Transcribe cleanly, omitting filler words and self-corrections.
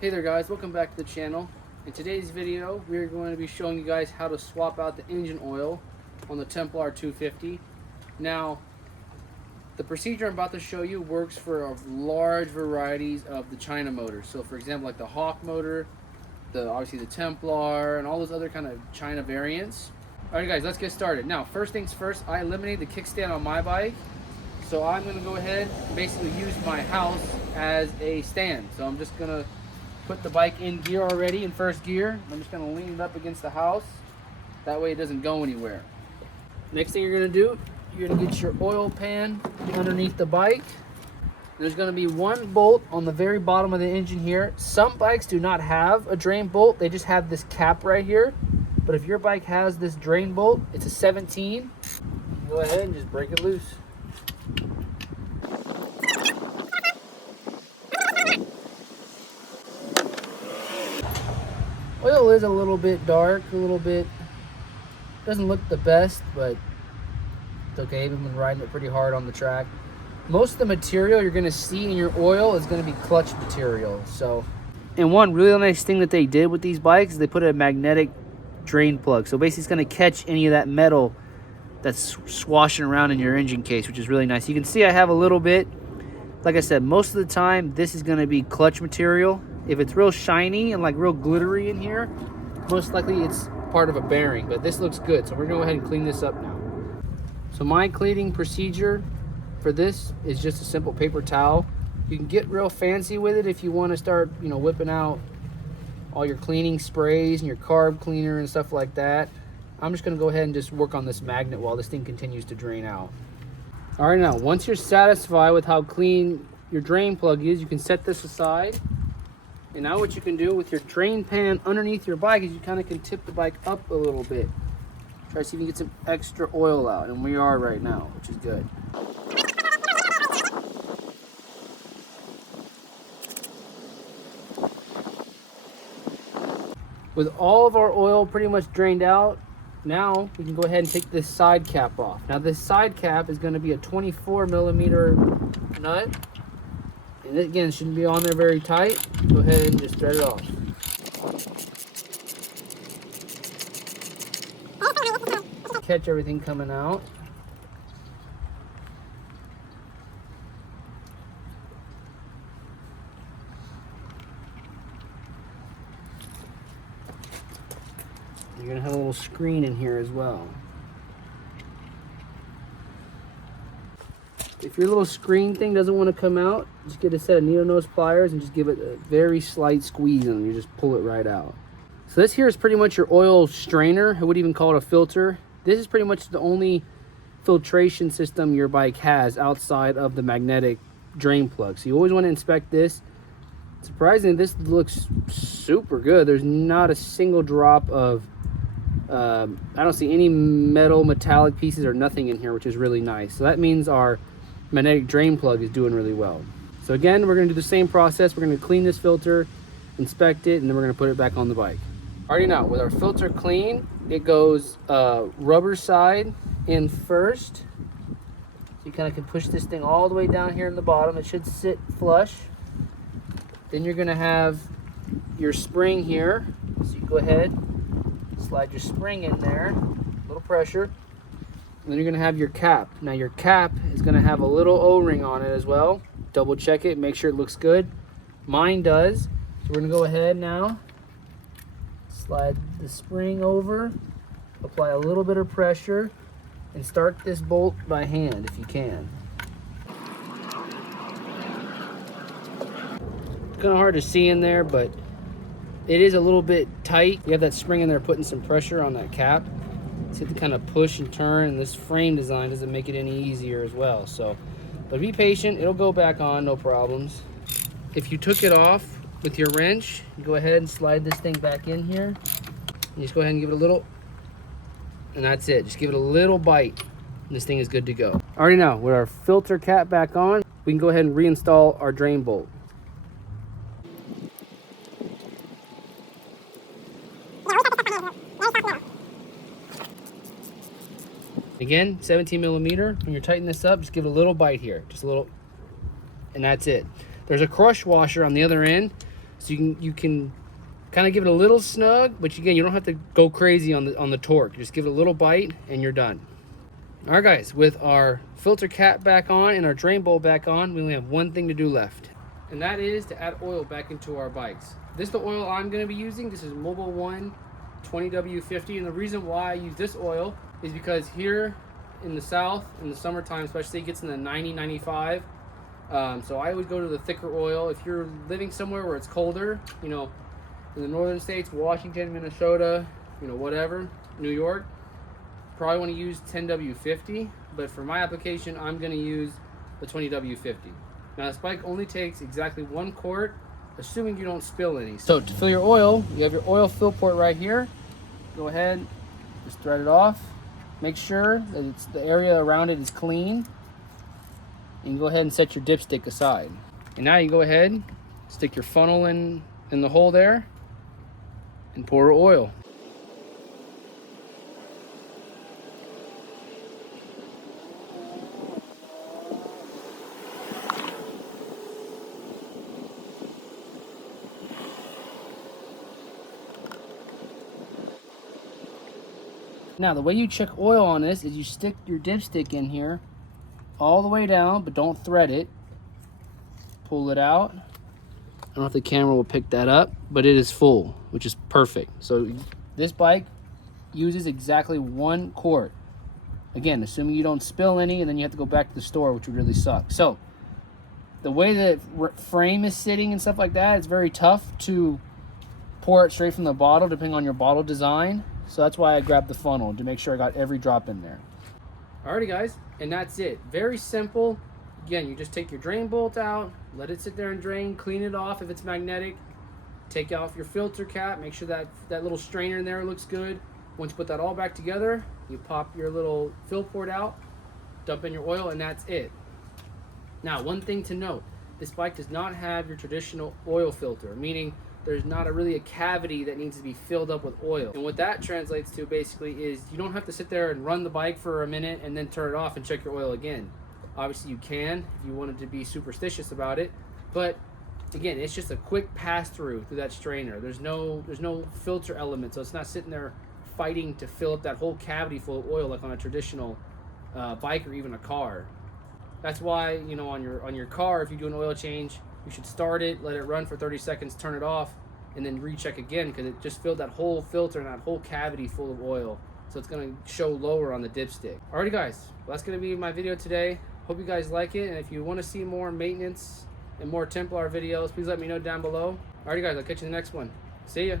Hey there guys, welcome back to the channel. In today's video we're going to be showing you guys how to swap out the engine oil on the Templar 250. Now the procedure I'm about to show you works for a large varieties of the China motors. So for example, like the Hawk motor, obviously the Templar, and all those other kind of China variants. Alright guys, let's get started. Now first things first, I eliminated the kickstand on my bike. So I'm going to go ahead and basically use my house as a stand. So I'm just going to put the bike in gear already, in first gear. I'm just going to lean it up against the house. That way it doesn't go anywhere. Next thing you're going to do, you're going to get your oil pan underneath the bike. There's going to be one bolt on the very bottom of the engine here. Some bikes do not have a drain bolt. They just have this cap right here. But if your bike has this drain bolt, it's a 17. Go ahead and just break it loose. Oil is a little bit dark, doesn't look the best, but it's okay. We've been riding it pretty hard on the track. Most of the material you're gonna see in your oil is gonna be clutch material. And one really nice thing that they did with these bikes is they put a magnetic drain plug. So basically it's gonna catch any of that metal that's swashing around in your engine case, which is really nice. You can see I have a little bit. Like I said, most of the time this is gonna be clutch material. If it's real shiny and like real glittery in here, most likely it's part of a bearing, but this looks good. So we're gonna go ahead and clean this up now. So my cleaning procedure for this is just a simple paper towel. You can get real fancy with it if you want to start, whipping out all your cleaning sprays and your carb cleaner and stuff like that. I'm just gonna go ahead and just work on this magnet while this thing continues to drain out. All right, now once you're satisfied with how clean your drain plug is, you can set this aside. And now what you can do with your drain pan underneath your bike is you kind of can tip the bike up a little bit. Try to see if you can get some extra oil out, and we are right now, which is good. With all of our oil pretty much drained out, now we can go ahead and take this side cap off. Now this side cap is going to be a 24 millimeter nut. And again, shouldn't be on there very tight. Go ahead and just thread it off. Catch everything coming out. You're gonna have a little screen in here as well. If your little screen thing doesn't want to come out, just get a set of needle nose pliers and just give it a very slight squeeze and you just pull it right out. So this here is pretty much your oil strainer. I would even call it a filter. This is pretty much the only filtration system your bike has outside of the magnetic drain plug. So you always want to inspect this. Surprisingly, this looks super good. There's not a single drop of I don't see any metallic pieces or nothing in here, which is really nice. So that means our magnetic drain plug is doing really well. So again, we're going to do the same process. We're going to clean this filter, inspect it, and then we're going to put it back on the bike. Already now, with our filter clean, it goes rubber side in first. So you kind of can push this thing all the way down here in the bottom. It should sit flush. Then you're going to have your spring here. So you go ahead, slide your spring in there, a little pressure. And then you're gonna have your cap. Now your cap is gonna have a little O-ring on it as well. Double check it, make sure it looks good. Mine does. So we're gonna go ahead now, slide the spring over, apply a little bit of pressure, and start this bolt by hand if you can. It's kind of hard to see in there, but it is a little bit tight. You have that spring in there putting some pressure on that cap. So you have to kind of push and turn, and this frame design doesn't make it any easier as well. But be patient, it'll go back on, no problems. If you took it off with your wrench, go ahead and slide this thing back in here. You just go ahead and give it a little, and that's it. Just give it a little bite, and this thing is good to go. Already now, with our filter cap back on, we can go ahead and reinstall our drain bolt. Again, 17 millimeter. When you're tightening this up, just give it a little bite here, just a little, and that's it. There's a crush washer on the other end. So you can kind of give it a little snug, but again, you don't have to go crazy on the torque. Just give it a little bite and you're done. All right, guys, with our filter cap back on and our drain bowl back on, we only have one thing to do left, and that is to add oil back into our bikes. This is the oil I'm going to be using. This is Mobil 20W-50, and the reason why I use this oil is because here in the south, in the summertime especially, it gets in the 90, 95. So I always go to the thicker oil. If you're living somewhere where it's colder, you know, in the northern states, Washington, Minnesota, you know, whatever, New York, probably want to use 10W-50, but for my application, I'm going to use the 20W-50. Now this bike only takes exactly 1 quart, assuming you don't spill any. So to fill your oil, you have your oil fill port right here. Go ahead, just thread it off. Make sure that the area around it is clean. And you go ahead and set your dipstick aside. And now you go ahead, stick your funnel in the hole there, and pour oil. Now the way you check oil on this is you stick your dipstick in here all the way down, but don't thread it. Pull it out. I don't know if the camera will pick that up, but it is full, which is perfect. So this bike uses exactly 1 quart. Again, assuming you don't spill any, and then you have to go back to the store, which would really suck. So the way the frame is sitting and stuff like that, it's very tough to pour it straight from the bottle, depending on your bottle design. So that's why I grabbed the funnel, to make sure I got every drop in there. Alrighty guys, and that's it. Very simple. Again, you just take your drain bolt out, let it sit there and drain, clean it off if it's magnetic, take off your filter cap, make sure that little strainer in there looks good. Once you put that all back together, you pop your little fill port out, dump in your oil, and that's it. Now, one thing to note, this bike does not have your traditional oil filter, meaning there's not really a cavity that needs to be filled up with oil. And what that translates to basically is you don't have to sit there and run the bike for a minute and then turn it off and check your oil again. Obviously you can if you wanted to be superstitious about it, but again, it's just a quick pass through that strainer. There's no filter element, so it's not sitting there fighting to fill up that whole cavity full of oil like on a traditional bike or even a car. That's why, you know, on your car, if you do an oil change, you should start it, let it run for 30 seconds, turn it off, and then recheck again, because it just filled that whole filter and that whole cavity full of oil. So it's going to show lower on the dipstick. Alrighty guys, well, that's going to be my video today. Hope you guys like it, and if you want to see more maintenance and more Templar videos, please let me know down below. Alrighty guys, I'll catch you in the next one. See ya.